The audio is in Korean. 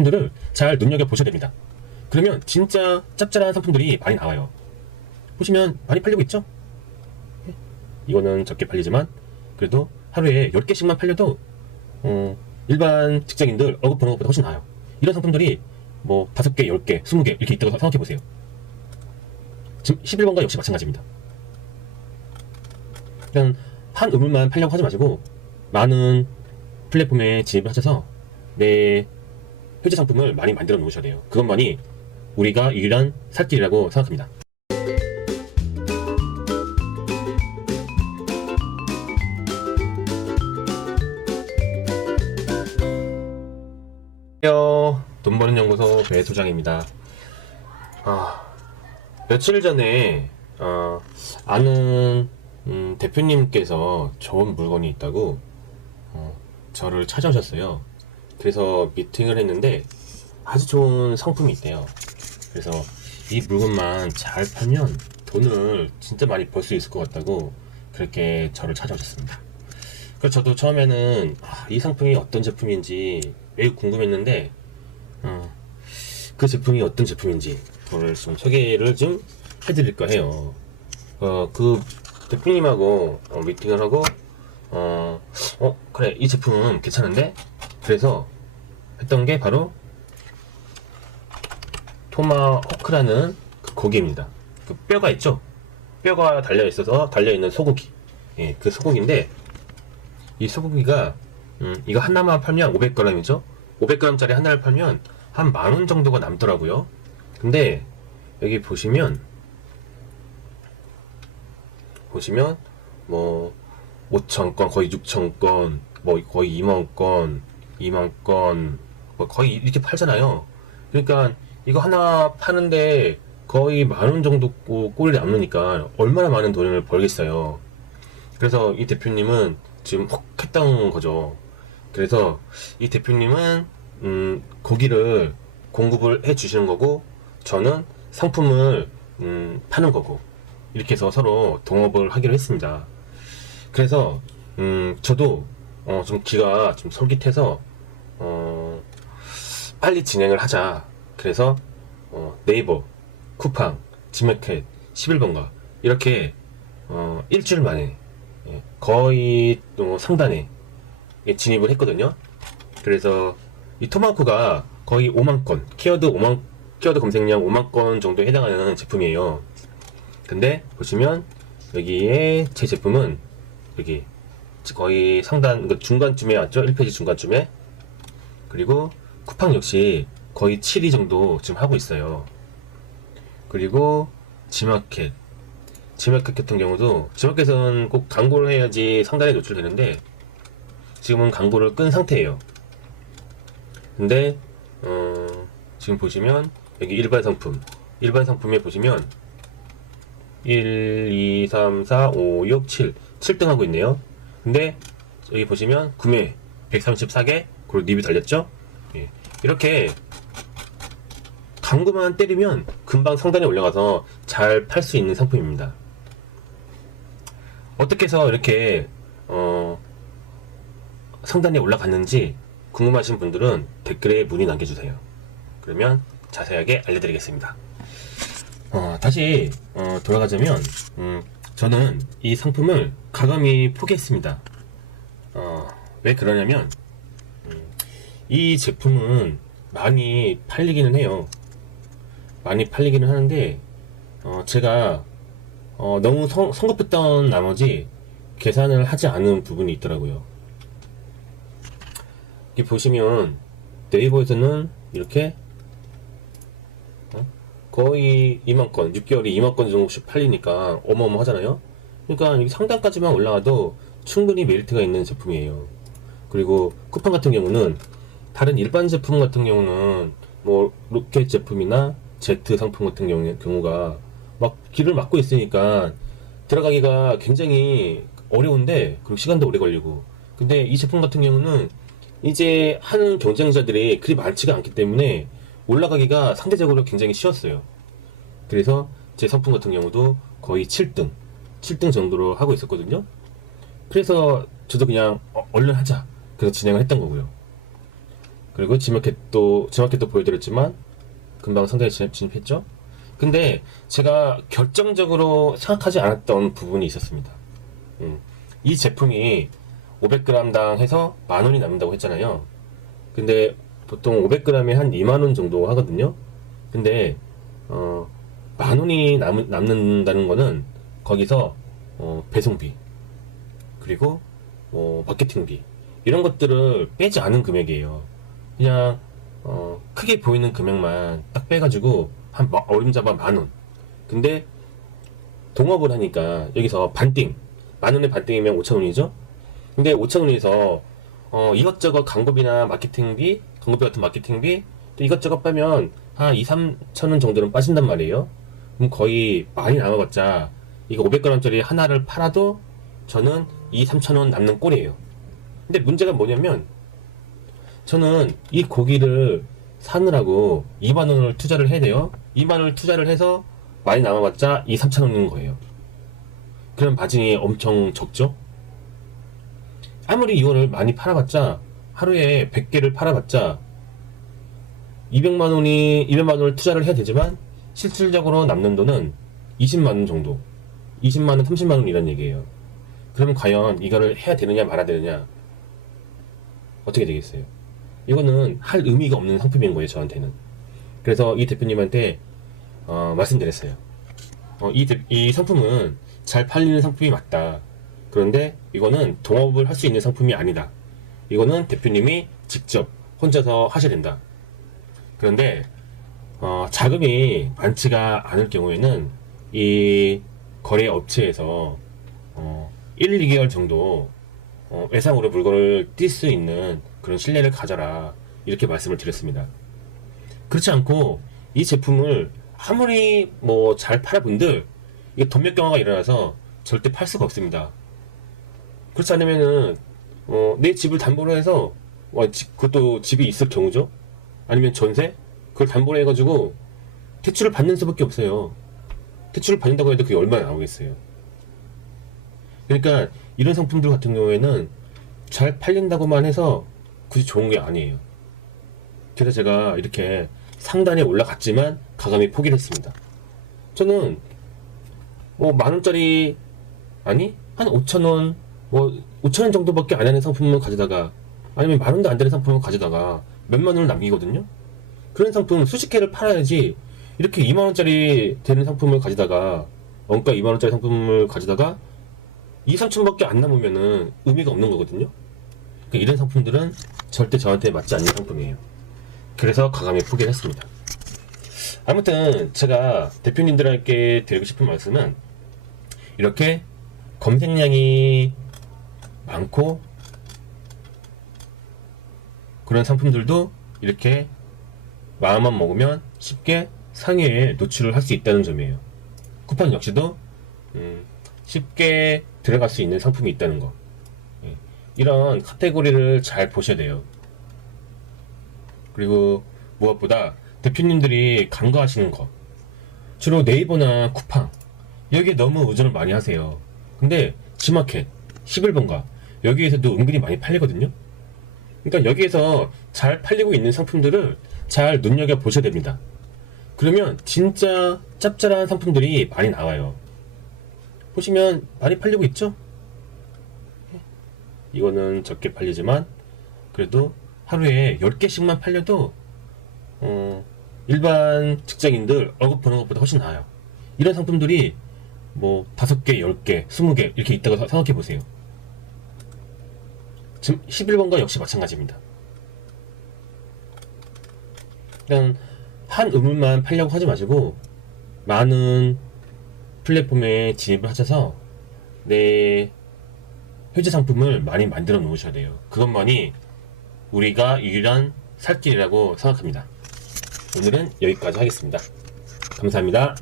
상품들을 잘 눈여겨보셔야 됩니다. 그러면 진짜 짭짤한 상품들이 많이 나와요. 보시면 많이 팔리고 있죠? 이거는 적게 팔리지만 그래도 하루에 10개씩만 팔려도 일반 직장인들 월급 버는 것보다 훨씬 나아요. 이런 상품들이 뭐 5개, 10개, 20개 이렇게 있다고 생각해보세요. 지금 11번과 역시 마찬가지입니다. 그냥 한 우물만 팔려고 하지 마시고 많은 플랫폼에 진입하셔서 내 효제 상품을 많이 만들어 놓으셔야 돼요. 그것만이 우리가 유일한 살 길이라고 생각합니다. 안녕하세요. 돈 버는 연구소 배 소장입니다. 며칠 전에 아는 대표님께서 좋은 물건이 있다고 저를 찾아오셨어요. 그래서 미팅을 했는데 아주 좋은 상품이 있대요. 그래서 이 물건만 잘 팔면 돈을 진짜 많이 벌 수 있을 것 같다고 그렇게 저를 찾아오셨습니다. 그래서 저도 처음에는 이 상품이 어떤 제품인지 매우 궁금했는데 그 제품이 어떤 제품인지 그걸 좀 소개를 좀 해드릴까 해요. 그 대표님하고 미팅을 하고 그래 이 제품 괜찮은데? 그래서 했던 게 바로 토마호크라는 그 고기입니다. 그 뼈가 있죠? 뼈가 달려있는 소고기. 예, 그 소고기인데 이 소고기가 이거 하나만 팔면 500g이죠? 500g짜리 하나를 팔면 한 10,000원 정도가 남더라고요. 근데 여기 보시면 뭐 5,000건, 거의 6,000건, 뭐 거의 20,000건, 20,000건, 뭐 거의 이렇게 팔잖아요. 그러니까 이거 하나 파는데 거의 10,000원 정도 꼴이 남으니까 얼마나 많은 돈을 벌겠어요. 그래서 이 대표님은 지금 혹했던 거죠. 그래서 이 대표님은 고기를 공급을 해 주시는 거고 저는 상품을 파는 거고 이렇게 해서 서로 동업을 하기로 했습니다. 그래서 저도 좀 기가 좀 솔깃해서 빨리 진행을 하자. 그래서 네이버, 쿠팡, 지마켓, 11번가 이렇게 일주일 만에 거의 또 상단에 진입을 했거든요. 그래서 이 토마호크가 거의 50,000건, 키워드 검색량 50,000건 정도에 해당하는 제품이에요. 근데 보시면 여기에 제 제품은 여기 거의 상단 중간쯤에 왔죠. 1페이지 중간쯤에. 그리고 쿠팡 역시 거의 7위 정도 지금 하고 있어요. 그리고 지마켓 같은 경우도 지마켓은 꼭 광고를 해야지 상단에 노출되는데 지금은 광고를 끈 상태예요. 근데 지금 보시면 여기 일반 상품에 보시면 1, 2, 3, 4, 5, 6, 7등 하고 있네요. 근데 여기 보시면 구매 134개 그리고 리뷰 달렸죠. 예. 이렇게 광고만 때리면 금방 상단에 올라가서 잘 팔 수 있는 상품입니다. 어떻게 해서 이렇게 상단에 올라갔는지 궁금하신 분들은 댓글에 문의 남겨주세요. 그러면 자세하게 알려드리겠습니다. 다시 돌아가자면 저는 이 상품을 과감히 포기했습니다. 왜 그러냐면 이 제품은 많이 팔리기는 해요. 많이 팔리기는 하는데 제가 너무 성급했던 나머지 계산을 하지 않은 부분이 있더라고요. 여기 보시면 네이버에서는 이렇게 거의 20,000건, 6개월에 20,000건 정도씩 팔리니까 어마어마하잖아요. 그러니까 여기 상단까지만 올라가도 충분히 메리트가 있는 제품이에요. 그리고 쿠팡 같은 경우는 다른 일반 제품 같은 경우는 뭐 로켓 제품이나 Z 상품 같은 경우가 막 길을 막고 있으니까 들어가기가 굉장히 어려운데 그리고 시간도 오래 걸리고. 근데 이 제품 같은 경우는 이제 하는 경쟁자들이 그리 많지가 않기 때문에 올라가기가 상대적으로 굉장히 쉬웠어요. 그래서 제 상품 같은 경우도 거의 7등 정도로 하고 있었거든요. 그래서 저도 그냥 얼른 하자 그래서 진행을 했던 거고요. 그리고 지마켓도 보여드렸지만 금방 상단에 진입했죠. 근데 제가 결정적으로 생각하지 않았던 부분이 있었습니다. 이 제품이 500g당 해서 10,000원이 남는다고 했잖아요. 근데 보통 500g에 한 20,000원 정도 하거든요. 근데 10,000원이 남는다는 거는 거기서 배송비 그리고 마케팅비 이런 것들을 빼지 않은 금액이에요. 그냥 크게 보이는 금액만 딱 빼가지고 한 어림잡아 10,000원. 근데 동업을 하니까 여기서 반띵 10,000원의 반띵이면 5,000원이죠. 근데 5,000원에서 이것저것 광고비나 마케팅비, 광고비 같은 마케팅비 또 이것저것 빼면 한 2-3,000원 정도는 빠진단 말이에요. 그럼 거의 많이 남아봤자 이거 500g짜리 하나를 팔아도 저는 2-3,000원 남는 꼴이에요. 근데 문제가 뭐냐면 저는 이 고기를 사느라고 20,000원을 투자를 해야 돼요. 20,000원을 투자를 해서 많이 남아봤자 2-3,000원인 거예요. 그럼 마진이 엄청 적죠? 아무리 이거를 많이 팔아봤자 하루에 100개를 팔아봤자 200만원을 투자를 해야 되지만 실질적으로 남는 돈은 20만원 정도, 20만원, 30만원 이란 얘기예요. 그러면 과연 이거를 해야 되느냐 말아야 되느냐 어떻게 되겠어요? 이거는 할 의미가 없는 상품인 거예요, 저한테는. 그래서 이 대표님한테 말씀드렸어요. 이 상품은 잘 팔리는 상품이 맞다. 그런데 이거는 동업을 할 수 있는 상품이 아니다. 이거는 대표님이 직접 혼자서 하셔야 된다. 그런데 자금이 많지가 않을 경우에는 이 거래 업체에서 1, 2개월 정도 외상으로 물건을 뛸 수 있는 그런 신뢰를 가져라 이렇게 말씀을 드렸습니다. 그렇지 않고 이 제품을 아무리 뭐 잘 팔아본들 이게 돈맥경화가 일어나서 절대 팔 수가 없습니다. 그렇지 않으면은 내 집을 담보로 해서 그것도 집이 있을 경우죠. 아니면 전세 그걸 담보로 해가지고 대출을 받는 수밖에 없어요. 대출을 받는다고 해도 그게 얼마나 나오겠어요. 그러니까 이런 상품들 같은 경우에는 잘 팔린다고만 해서 굳이 좋은 게 아니에요. 그래서 제가 이렇게 상단에 올라갔지만 과감히 포기를 했습니다. 저는 뭐 10,000원짜리 아니 한 5,000원 5,000원 정도밖에 안 하는 상품을 가져다가 아니면 10,000원도 안 되는 상품을 가져다가 몇만 원을 남기거든요. 그런 상품 수십 개를 팔아야지 이렇게 20,000원짜리 되는 상품을 가져다가 원가 20,000원짜리 상품을 가져다가 2-3,000원밖에 안 남으면은 의미가 없는 거거든요. 그러니까 이런 상품들은 절대 저한테 맞지 않는 상품이에요. 그래서 과감히 포기를 했습니다. 아무튼 제가 대표님들에게 드리고 싶은 말씀은 이렇게 검색량이 많고 그런 상품들도 이렇게 마음만 먹으면 쉽게 상위에 노출을 할 수 있다는 점이에요. 쿠팡 역시도 쉽게 들어갈 수 있는 상품이 있다는 거. 이런 카테고리를 잘 보셔야 돼요. 그리고 무엇보다 대표님들이 간과하시는 거 주로 네이버나 쿠팡 여기에 너무 의존을 많이 하세요. 근데 지마켓 11번가 여기에서도 은근히 많이 팔리거든요. 그러니까 여기에서 잘 팔리고 있는 상품들을 잘 눈여겨보셔야 됩니다. 그러면 진짜 짭짤한 상품들이 많이 나와요. 보시면 많이 팔리고 있죠? 이거는 적게 팔리지만 그래도 하루에 10개씩만 팔려도 일반 직장인들 월급 버는 것보다 훨씬 나아요. 이런 상품들이 뭐 5개, 10개, 20개 이렇게 있다고 생각해 보세요. 지금 11번과 역시 마찬가지입니다. 그냥 한 우물만 팔려고 하지 마시고 많은 플랫폼에 진입을 하셔서 내 효제 상품을 많이 만들어 놓으셔야 돼요. 그것만이 우리가 유일한 살 길이라고 생각합니다. 오늘은 여기까지 하겠습니다. 감사합니다.